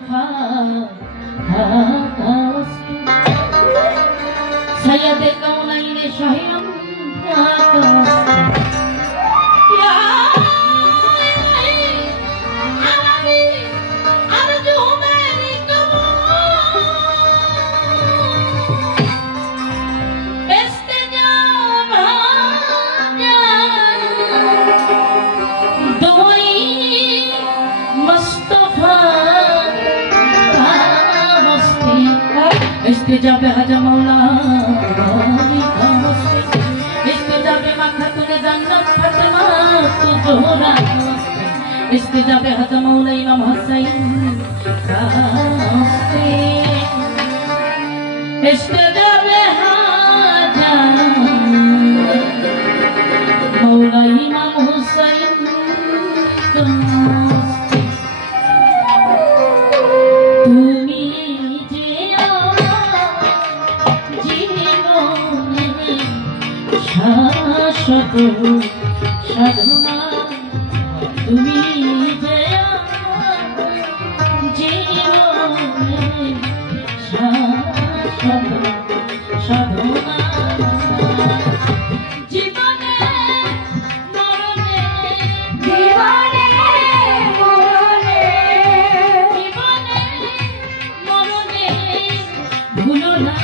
मुस्तफा सैयद कौनैन शाहिम इस्तिजाबे हज मौला इस्तिजाबे मखतुन जन्नत फतमा तु जोहरा इस्तिजाबे हज मौला इमाम हुसैन कास्ते इस्तिजाबे हज मौला इमाम हुसैन कास्ते तुमी शाश्वत साधना तुमी जे जीवने शाश्वत साधना जीवने मरणे जीवने मरणे जीवने मरणे भूलो ना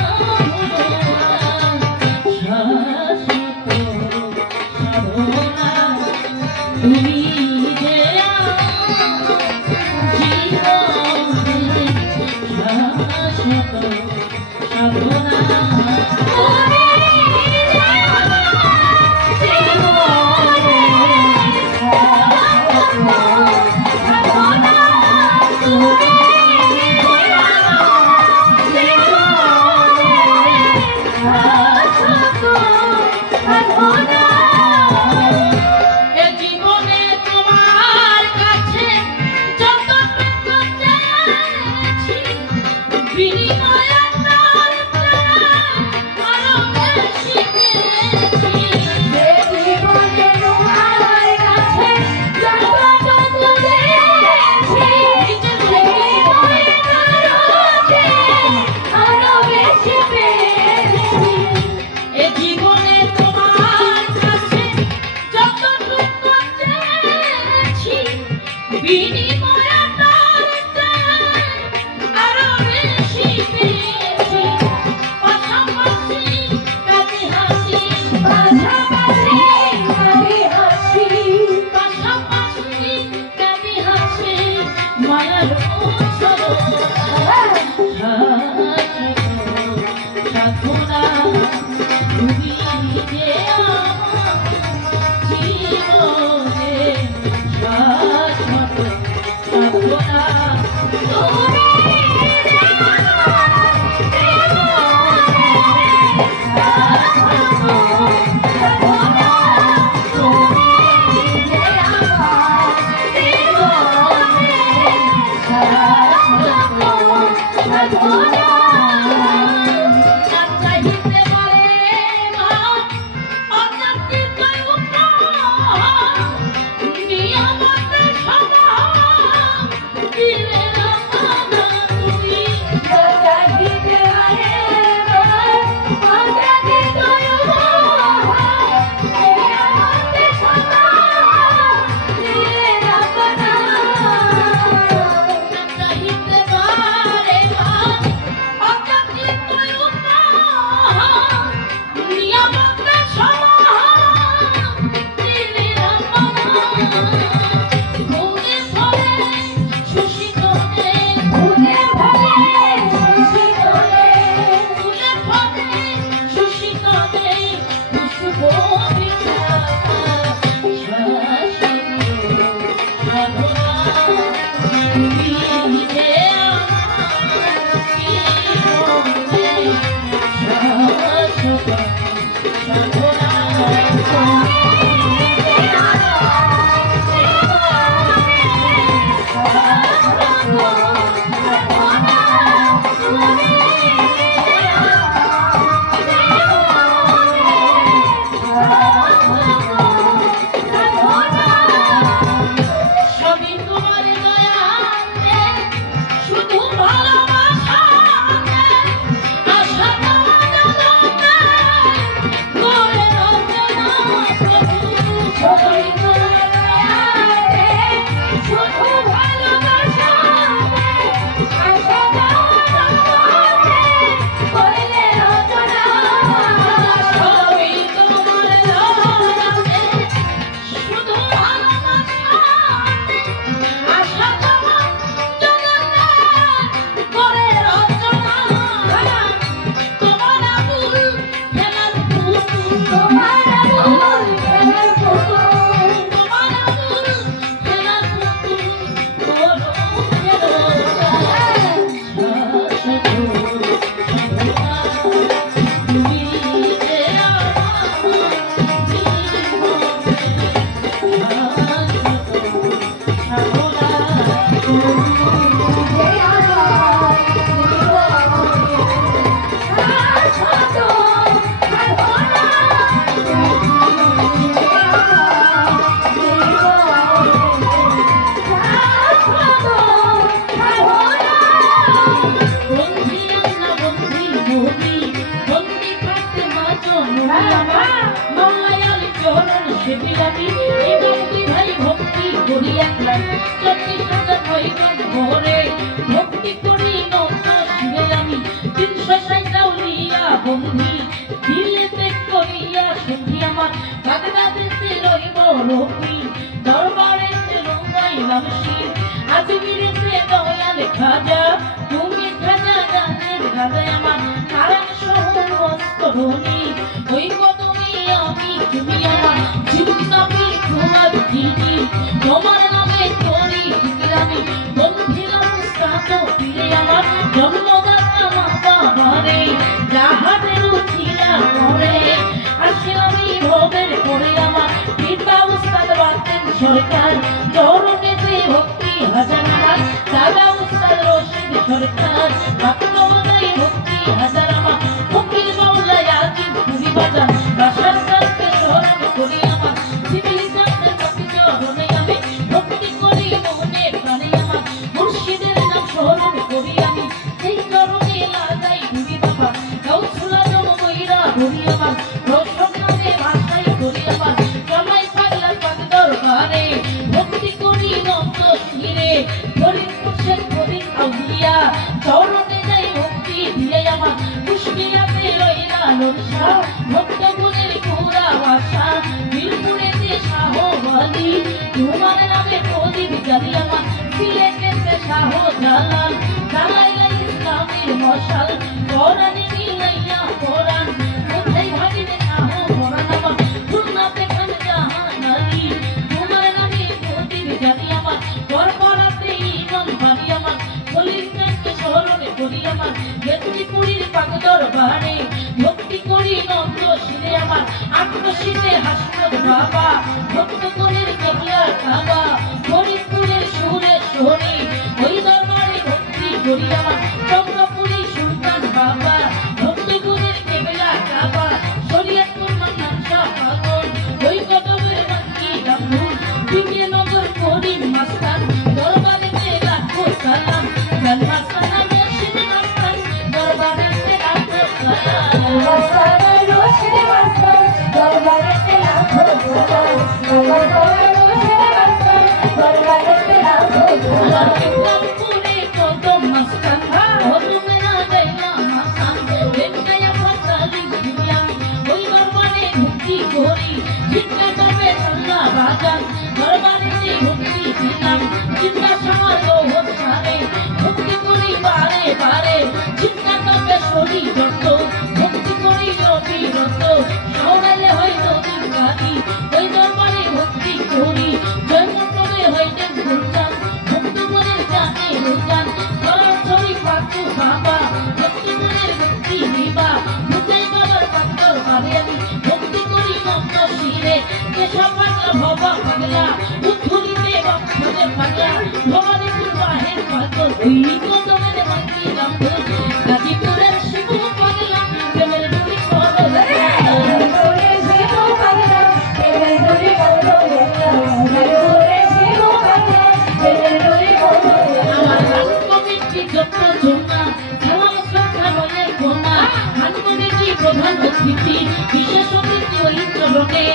যত জনা সালাম শ্রদ্ধা বলে গোনা হানুমানেরই প্রধান অতিথি বিশেষ অতিথি ওই চরণে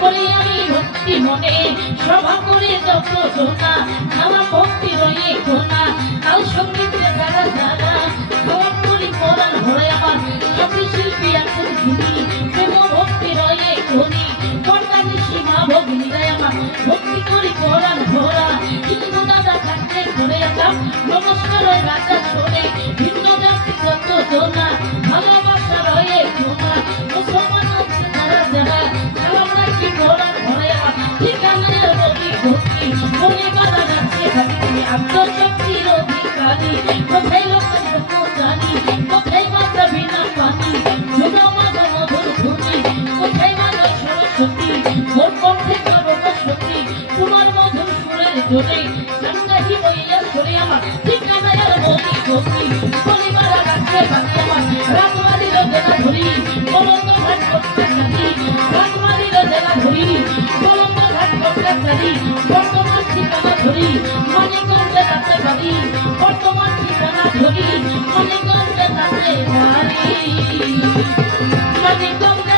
করে আমি ভক্তি মনে সভা করে যত জনা সালাম ভক্তি রয়ে গোনা তাও সঙ্গীত যারা যারা সালাম করি কোরআন ভরে আমার সবই শিল্পী এখন ধুনি প্রেম ভক্তি রয়ে ধনী পর্দানি সীমা ভগ্নীরাই আমার ভক্তি করি কোরআন ভরা হিন্দু দাদা থাকতে ঘুরে যেতাম নমস্কার রাজা শোনে ভিন্ন জাতি যত জনা ভালোবাসা রয়ে গোনা মুসলমান আছে যারা যারা সালাম রাখি কোরআন ভরে আমার ঠিকানায় বলি ভক্তি মনে বাধা যাচ্ছে ভক্তি আত্মশক্তির অধিকারী কোথায় লোকের জন্য জানি কোথায় মাত্রা বিনা পানি জুড়া মাঝা মধুর ধুনি কোথায় মাঝা সরস্বতী মোর কণ্ঠে করো সতী তোমার মধুর সুরের জোরে গঙ্গাহি বইয়া সরে আমার ঠিকানায় বলি ভক্তি পরিবার রাখতে বাকি আমার রাজবাড়ির জেলা ধরি বলন্দ ঘাট করতে চারি রাজবাড়ির জেলা ধরি বলন্দ ঘাট করতে চারি বর্তমান ঠিকানা ধরি মানিকগঞ্জে রাতে বাড়ি বর্তমান ঠিকানা ধরি মানিকগঞ্জে রাতে বাড়ি মানিকগঞ্জে